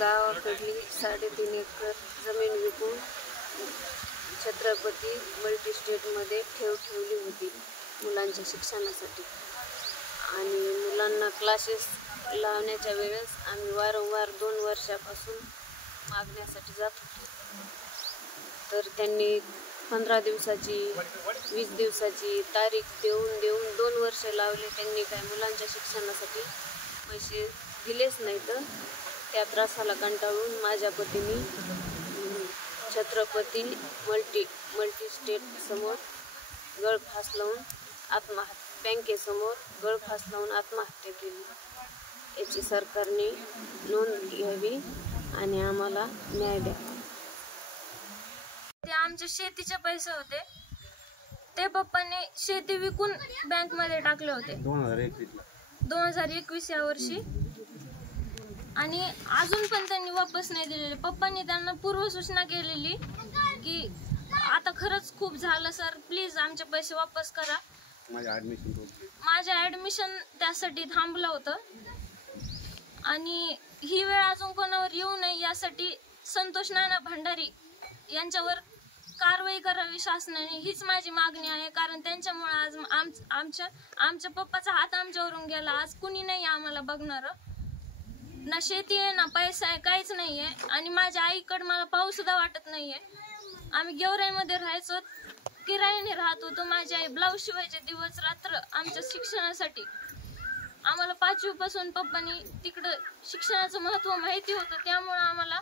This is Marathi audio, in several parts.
गावाकडली 3.5 एकर जमीन विकून छत्रपती मल्टीस्टेटमध्ये ठेवली होती मुलांच्या शिक्षणासाठी। आणि मुलांना क्लासेस लावण्याच्या वेळेस आम्ही वारंवार 2 वर्षापासून मागण्यासाठी जात होतो, तर त्यांनी 15 दिवसाची 20 दिवसाची तारीख देऊन 2 वर्ष लावले। त्यांनी काय मुलांच्या शिक्षणासाठी पैसे दिलेच नाही। तर त्या त्रासाला कंटाळून माझ्या पतीने छत्रपती मल्टीस्टेट समोर गळफास लावून बँकेसमोर गळफास लावून आत्महत्या केली। याची सरकारने नोंद घ्यावी आणि आम्हाला न्याय द्यावा। ते आमचे शेतीचे पैसे होते, ते पप्पांनी शेती विकून बँक मध्ये टाकले होते 2021 या वर्षी, आणि अजून पण त्यांनी वापस नाही दिलेले। पप्पांनी त्यांना पूर्वसूचना केलेली की आता खरंच खूप झालं सर, प्लीज आमचे पैसे वापस करा। माझं ऍडमिशन त्यासाठी थांबलं होतं, आणि ही वेळ अजून कोणावर येऊ नये यासाठी संतोष नाना भंडारी यांच्यावर कारवाई करावी शासनाने, हीच माझी मागणी आहे। कारण त्यांच्यामुळे आज आमच्या पप्पाचा हात आमच्यावरून गेला। आज कुणी नाही आम्हाला बघणार, ना शेती आहे ना पैसा आहे, काहीच नाहीये। आणि माझ्या आईकडे मला पाऊस सुद्धा वाटत नाहीये। आम्ही गेवराईमध्ये राहायचो, किरायाने राहत होतो। माझी आई ब्लाऊज शिवायचे दिवस रात्र आमच्या शिक्षणासाठी। आम्हाला 5वी पासून पप्पांनी तिकडं शिक्षणाचं महत्त्व माहिती होतं, त्यामुळे आम्हाला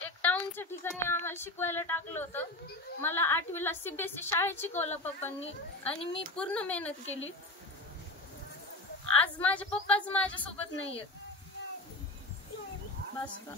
एक टाउनच्या ठिकाणी आम्हाला शिकवायला टाकलं होतं। मला 8वीला CBSE शाळेत शिकवलं पप्पांनी, आणि मी पूर्ण मेहनत केली। आज माझे पप्पाच माझ्यासोबत नाहीयेत, बस का।